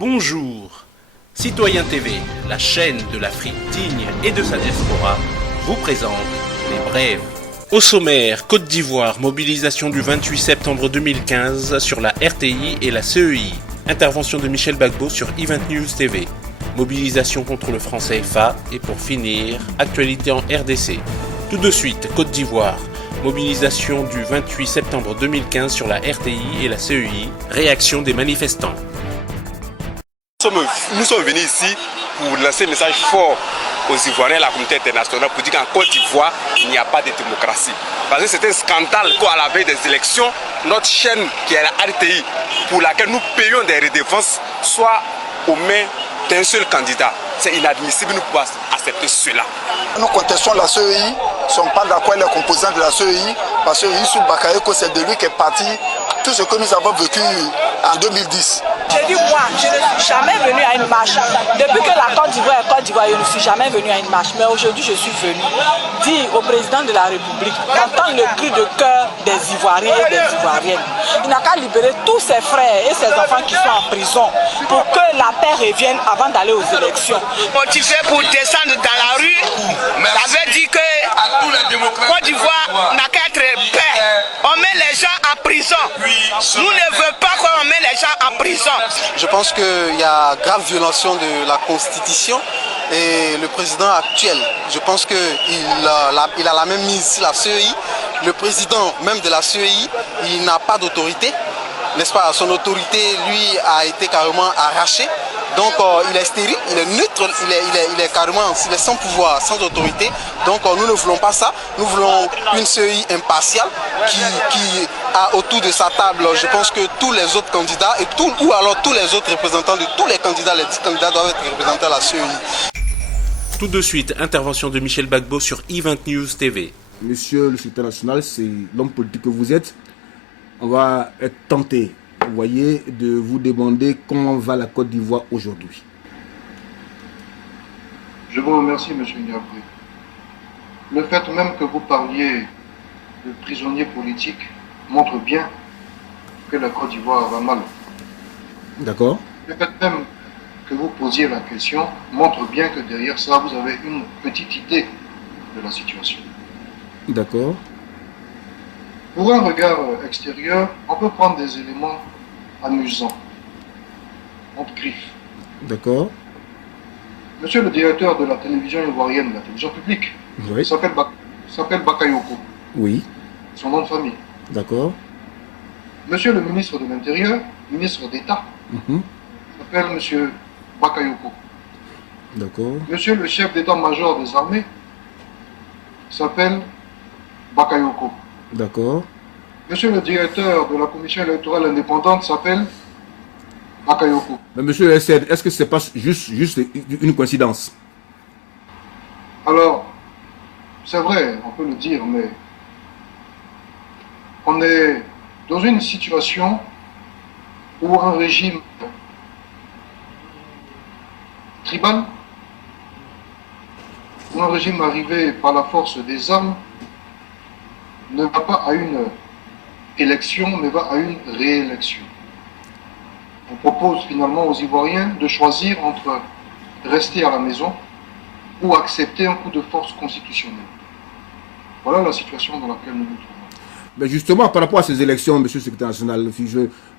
Bonjour. Citoyen TV, la chaîne de l'Afrique digne et de sa diaspora, vous présente les brèves. Au sommaire, Côte d'Ivoire, mobilisation du 28 septembre 2015 sur la RTI et la CEI. Intervention de Michel Gbagbo sur Event News TV. Mobilisation contre le franc CFA et pour finir, actualité en RDC. Tout de suite, Côte d'Ivoire. Mobilisation du 28 septembre 2015 sur la RTI et la CEI. Réaction des manifestants. Nous sommes venus ici pour lancer un message fort aux Ivoiriens et à la communauté internationale pour dire qu'en Côte d'Ivoire, il n'y a pas de démocratie. Parce que c'est un scandale qu'à la veille des élections, notre chaîne qui est la RTI, pour laquelle nous payons des redevances, soit aux mains d'un seul candidat. C'est inadmissible, nous pouvons accepter cela. Nous contestons la CEI, nous ne sommes pas d'accord avec les composants de la CEI, parce que Youssouf Bakayoko, c'est de lui qui est parti tout ce que nous avons vécu en 2010. Je dis moi, je ne suis jamais venu à une marche. Depuis que la Côte d'Ivoire est Côte d'Ivoire, je ne suis jamais venu à une marche. Mais aujourd'hui, je suis venu dire au président de la République d'entendre le cri de cœur des Ivoiriens et des Ivoiriennes. Il n'a qu'à libérer tous ses frères et ses enfants qui sont en prison pour que la paix revienne avant d'aller aux élections. Motivé pour descendre dans la rue, ça veut dire que Côte d'Ivoire n'a qu'à être paix. On met les gens en prison. Nous ne voulons pas qu'on met les gens en prison. Je pense qu'il y a grave violation de la Constitution et le président actuel, je pense qu'il a la même mise sur la CEI. Le président même de la CEI, il n'a pas d'autorité, n'est-ce pas? Son autorité, lui, a été carrément arrachée. Donc il est stérile, il est neutre, il est carrément il est sans pouvoir, sans autorité. Donc nous ne voulons pas ça. Nous voulons une CEI impartiale qui a autour de sa table, je pense que tous les autres candidats ou alors tous les autres représentants de tous les candidats, les 10 candidats doivent être représentés à la CEI. Tout de suite, intervention de Michel Gbagbo sur Event News TV. Monsieur le secrétaire national, c'est l'homme politique que vous êtes. On va être tenté, vous voyez, de vous demander comment va la Côte d'Ivoire aujourd'hui. Je vous remercie, monsieur Ndiabré. Le fait même que vous parliez de prisonniers politiques montre bien que la Côte d'Ivoire va mal. D'accord. Le fait même que vous posiez la question montre bien que derrière ça, vous avez une petite idée de la situation. D'accord. Pour un regard extérieur, on peut prendre des éléments amusants, entre griffes. D'accord. Monsieur le directeur de la télévision ivoirienne, la télévision publique, Oui. s'appelle Bakayoko. Oui. Son nom de famille. D'accord. Monsieur le ministre de l'Intérieur, ministre d'État, s'appelle monsieur Bakayoko. D'accord. Monsieur le chef d'état-major des armées s'appelle Bakayoko. D'accord. Monsieur le directeur de la commission électorale indépendante s'appelle Bakayoko. Mais monsieur le SR, est-ce que ce n'est pas juste une coïncidence? Alors, c'est vrai, on peut le dire, mais on est dans une situation où un régime tribal, où un régime arrivé par la force des armes, ne va pas à une élection, mais va à une réélection. On propose finalement aux Ivoiriens de choisir entre rester à la maison ou accepter un coup de force constitutionnelle. Voilà la situation dans laquelle nous nous trouvons. Mais justement, par rapport à ces élections, monsieur le secrétaire national,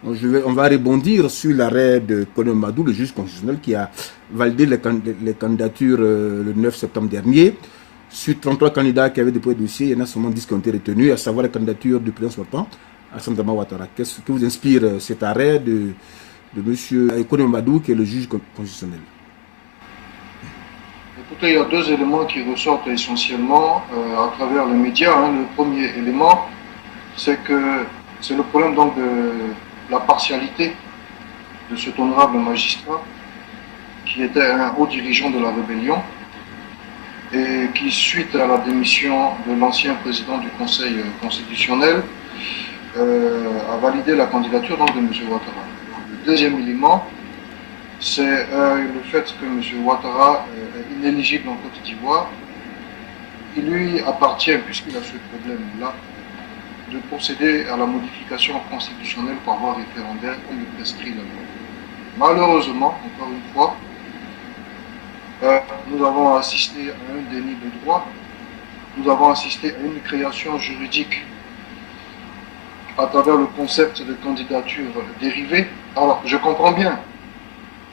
on va rebondir sur l'arrêt de Kone Madou, le juge constitutionnel, qui a validé les candidatures le 9 septembre dernier. Sur 33 candidats qui avaient déposé le dossier, il y en a seulement 10 qui ont été retenus, à savoir la candidature du président sortant, Alassane Dramane Ouattara. Qu'est-ce que vous inspire cet arrêt de M. Kone Madou, qui est le juge constitutionnel? Écoutez, il y a deux éléments qui ressortent essentiellement à travers les médias. Le premier élément, c'est que c'est le problème donc de la partialité de cet honorable magistrat qui était un haut dirigeant de la rébellion et qui, suite à la démission de l'ancien président du Conseil constitutionnel, a validé la candidature donc, de M. Ouattara. Le deuxième élément, c'est le fait que M. Ouattara est inéligible en Côte d'Ivoire. Il lui appartient, puisqu'il a ce problème-là, de procéder à la modification constitutionnelle par voie référendaire comme le prescrit la loi. Malheureusement, encore une fois, nous avons assisté à un déni de droit, nous avons assisté à une création juridique à travers le concept de candidature dérivée. Alors, je comprends bien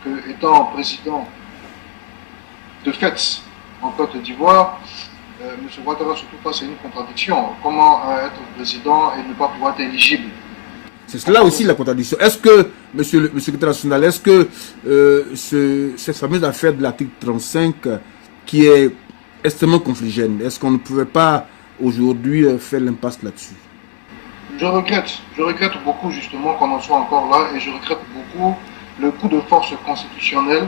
que, étant président de fait en Côte d'Ivoire, M. Ouattara surtout face à une contradiction. Comment être président et ne pas pouvoir être éligible? C'est cela aussi la contradiction. Est-ce que, monsieur le secrétaire national, est-ce que cette fameuse affaire de l'article 35 qui est extrêmement confligène, est-ce qu'on ne pouvait pas aujourd'hui faire l'impasse là-dessus? Je regrette beaucoup justement qu'on en soit encore là, et je regrette beaucoup le coup de force constitutionnel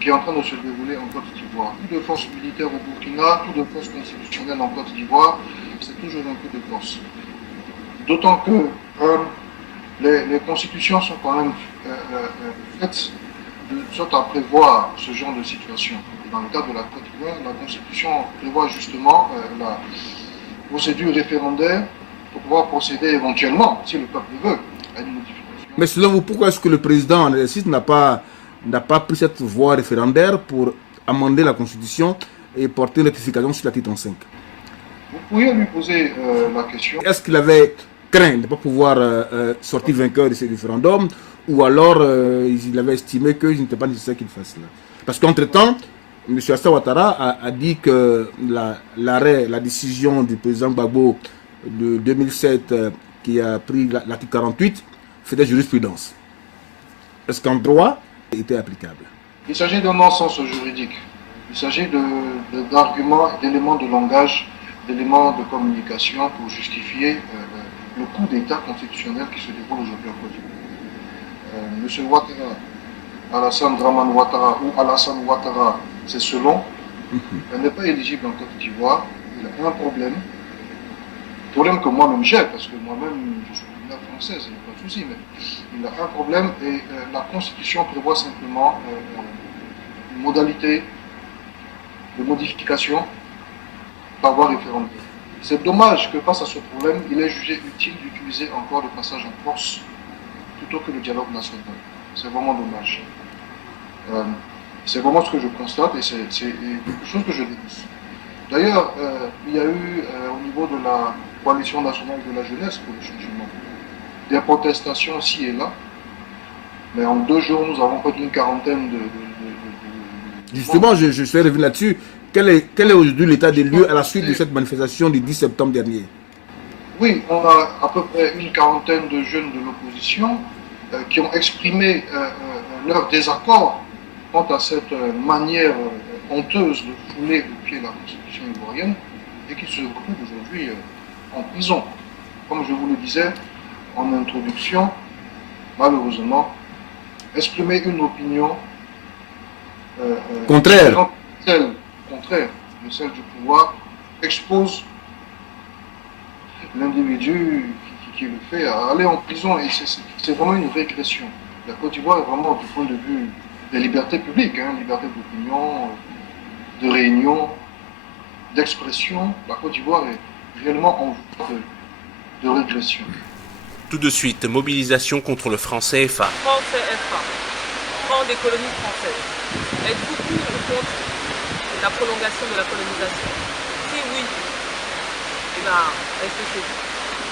qui est en train de se dérouler en Côte d'Ivoire. Coup de force militaire au Burkina, coup de force constitutionnelle en Côte d'Ivoire, c'est toujours un coup de force. D'autant que les constitutions sont quand même faites de sorte à prévoir ce genre de situation. Et dans le cadre de la Côte d'Ivoire, la constitution prévoit justement la procédure référendaire pour pouvoir procéder éventuellement, si le peuple veut, à une modification. Mais selon vous, pourquoi est-ce que le président en exercice n'a pas pris cette voie référendaire pour amender la Constitution et porter une rectification sur l'article 35? Vous pourriez lui poser la question. Est-ce qu'il avait craint de ne pas pouvoir sortir vainqueur de ce référendum, ou alors il avait estimé qu'il n'était pas nécessaire qu'il fasse cela? Parce qu'entre-temps, M. Alassane Ouattara a dit que la décision du président Gbagbo de 2007 qui a pris l'article 48 faisait jurisprudence. Est-ce qu'en droit, il était applicable? Il s'agit d'un non-sens juridique. Il s'agit d'arguments, d'éléments de langage, d'éléments de communication pour justifier le coup d'État constitutionnel qui se déroule aujourd'hui en Côte d'Ivoire. M. Ouattara, Alassane Dramane Ouattara ou Alassane Ouattara, c'est selon, elle n'est pas éligible en Côte d'Ivoire. Il a un problème que moi-même j'ai, parce que moi-même je suis originaire française, il n'y a pas de souci, mais il a un problème, et la Constitution prévoit simplement une modalité de modification par voie référendaire. C'est dommage que face à ce problème, il est jugé utile d'utiliser encore le passage en force plutôt que le dialogue national. C'est vraiment dommage. C'est vraiment ce que je constate, et c'est quelque chose que je dénonce. D'ailleurs, il y a eu au niveau de la coalition nationale de la jeunesse pour le changement des protestations ci et là, mais en 2 jours, nous avons près d'une quarantaine de Justement, je suis revenu là-dessus. Quel est aujourd'hui l'état des lieux à la suite de cette manifestation du 10 septembre dernier? Oui, on a à peu près une quarantaine de jeunes de l'opposition qui ont exprimé leur désaccord quant à cette manière honteuse de fouler au pied la Constitution ivoirienne, et qui se retrouvent aujourd'hui en prison. Comme je vous le disais en introduction, malheureusement, exprimer une opinion contraire de celle du pouvoir expose l'individu qui le fait à aller en prison, et c'est vraiment une régression. La Côte d'Ivoire est vraiment, du point de vue des libertés publiques, liberté d'opinion, de réunion, d'expression, la Côte d'Ivoire est réellement en voie de régression. Tout de suite, mobilisation contre le franc CFA. Franc CFA, franc des colonies françaises. Êtes-vous pour ou contre la prolongation de la colonisation? Si oui, eh bien, restez chez vous.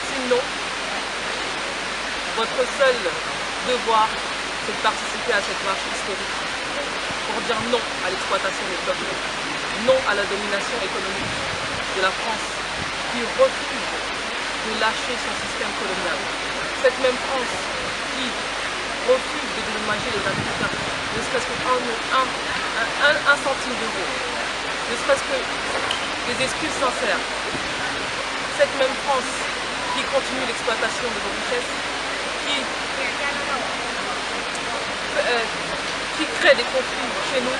Sinon, votre seul devoir, c'est de participer à cette marche historique pour dire non à l'exploitation des peuples, non à la domination économique de la France qui refuse de lâcher son système colonial. Cette même France qui refuse de dédommager les Africains, ne serait-ce qu'un centime d'euro, ne serait-ce que des excuses sincères. Cette même France qui continue l'exploitation de nos richesses, qui crée des conflits chez nous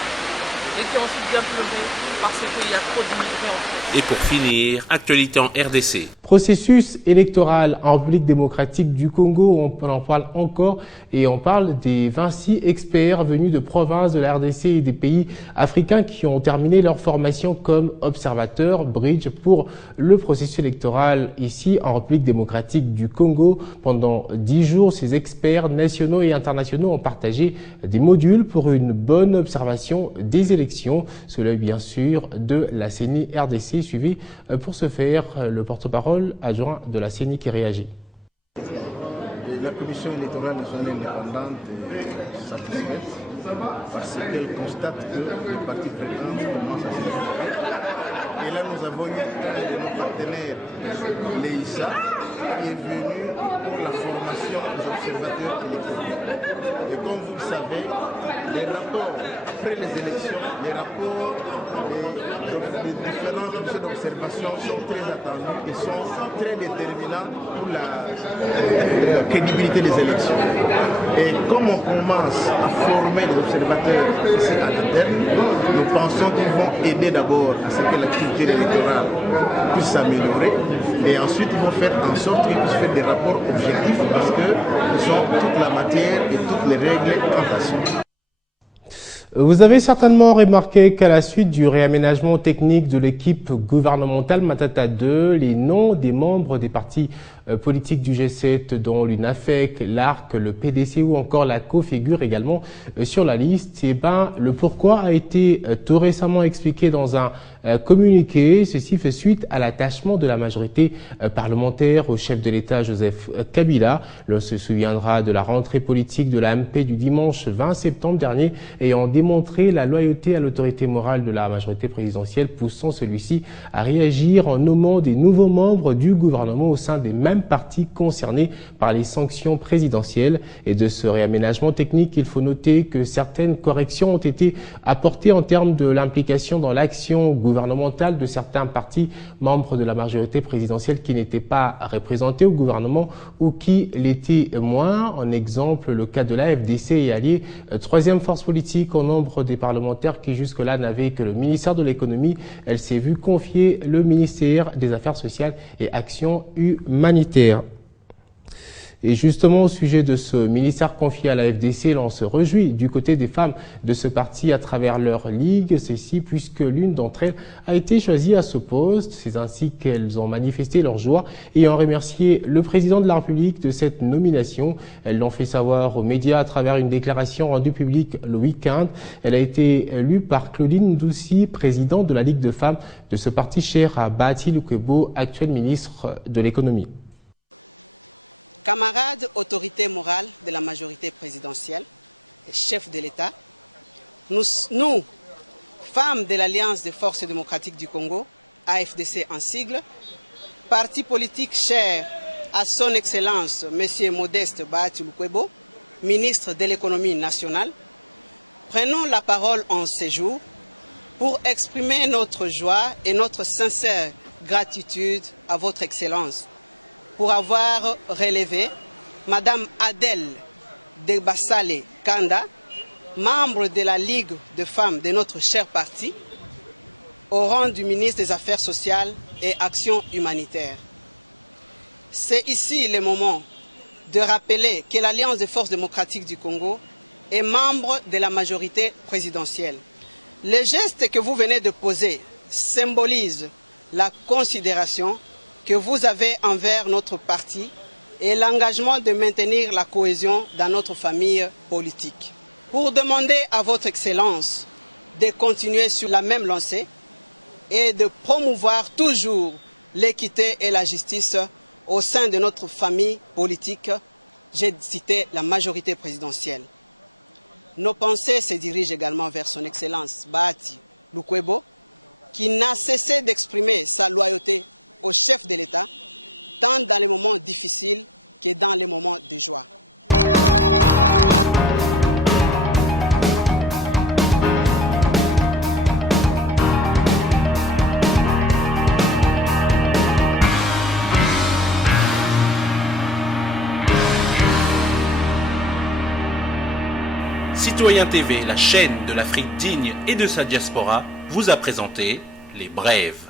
et qui ensuite vient pleurer parce qu'il y a trop d'immigrés en France. Et pour finir, actualité en RDC. Processus électoral en République démocratique du Congo, on en parle encore et on parle des 26 experts venus de provinces de la RDC et des pays africains qui ont terminé leur formation comme observateurs bridge pour le processus électoral ici en République démocratique du Congo. Pendant 10 jours, ces experts nationaux et internationaux ont partagé des modules pour une bonne observation des élections, sous l'œil bien sûr de la CENI RDC, suivi pour ce faire le porte-parole adjoint de la CENI qui réagit. La Commission électorale nationale indépendante est satisfaite parce qu'elle constate que les partis prenantes commencent à se développer. Et là, nous avons eu un de nos partenaires, l'EISA, qui est venu pour la formation des observateurs électoraux. Et comme vous le savez, les rapports après les élections, les rapports des différentes missions d'observation sont très attendus et sont très déterminants pour la crédibilité des élections. Et comme on commence à former des observateurs ici à l'interne, nous pensons qu'ils vont aider d'abord à ce que l'activité électorale puisse s'améliorer et ensuite ils vont faire en sorte qu'ils puissent faire des rapports objectifs parce qu'ils ont toute la matière et toutes les règles en façon. Vous avez certainement remarqué qu'à la suite du réaménagement technique de l'équipe gouvernementale Matata 2, les noms des membres des partis politiques du G7, dont l'UNAFEC, l'ARC, le PDC ou encore la CO figurent également sur la liste. Et le pourquoi a été tout récemment expliqué dans un communiqué. Ceci fait suite à l'attachement de la majorité parlementaire au chef de l'État Joseph Kabila. L'on se souviendra de la rentrée politique de la MP du dimanche 20 septembre dernier ayant démontré la loyauté à l'autorité morale de la majorité présidentielle, poussant celui-ci à réagir en nommant des nouveaux membres du gouvernement au sein des mêmes partis concernés par les sanctions présidentielles. Et de ce réaménagement technique, il faut noter que certaines corrections ont été apportées en termes de l'implication dans l'action gouvernementale de certains partis membres de la majorité présidentielle qui n'étaient pas représentés au gouvernement ou qui l'étaient moins. En exemple, le cas de la FDC et alliés, troisième force politique au nombre des parlementaires qui jusque-là n'avaient que le ministère de l'économie. Elle s'est vue confier le ministère des Affaires sociales et Actions humanitaires. Et justement, au sujet de ce ministère confié à la FDC, l'on se réjouit du côté des femmes de ce parti à travers leur ligue, ceci puisque l'une d'entre elles a été choisie à ce poste. C'est ainsi qu'elles ont manifesté leur joie et ont remercié le président de la République de cette nomination. Elles l'ont fait savoir aux médias à travers une déclaration rendue publique le week-end. Elle a été élue par Claudine Ndoussi, présidente de la Ligue de femmes de ce parti cher à Bahati Lukwebo, actuel ministre de l'économie. Camarades, autorité morale de la majorité présidentielle et chef de l'État, nous, femmes de l'Alliance des forces démocratiques du Congo, AFDC en sigle, parti politique cher à son Excellence M. Modeste Bahati Lukwebo, ministre de l'économie nationale, prenons la parole en ces jours pour exprimer notre joie et notre sincère gratitude à votre Excellence pour avoir relevé Madame Adèle Debassale Kanda, membre de la Ligue de femmes de notre cher parti, au rang du ministre des Affaires sociales et Actions humanitaires. C'est ici le moment de rappeler que l'Alliance des forces démocratiques du Congo est membre de la majorité présidentielle. Le geste que vous venez de poser symbolise la considération que vous avez envers notre parti et l'engagement de maintenir la cohésion dans notre famille politique. Pour demander à votre Excellence de continuer sur la même lancée et de promouvoir toujours l'équité et la justice au sein de notre famille politique, j'ai cité la majorité présidentielle. Nos pensées se dirigent également vers son Excellence Bahati Lukwebo, qui n'a cessé d'exprimer sa loyauté au chef de l'État, tant dans les moments difficiles que dans les moments de joie. Citoyen TV, la chaîne de l'Afrique digne et de sa diaspora, vous a présenté Les Brèves.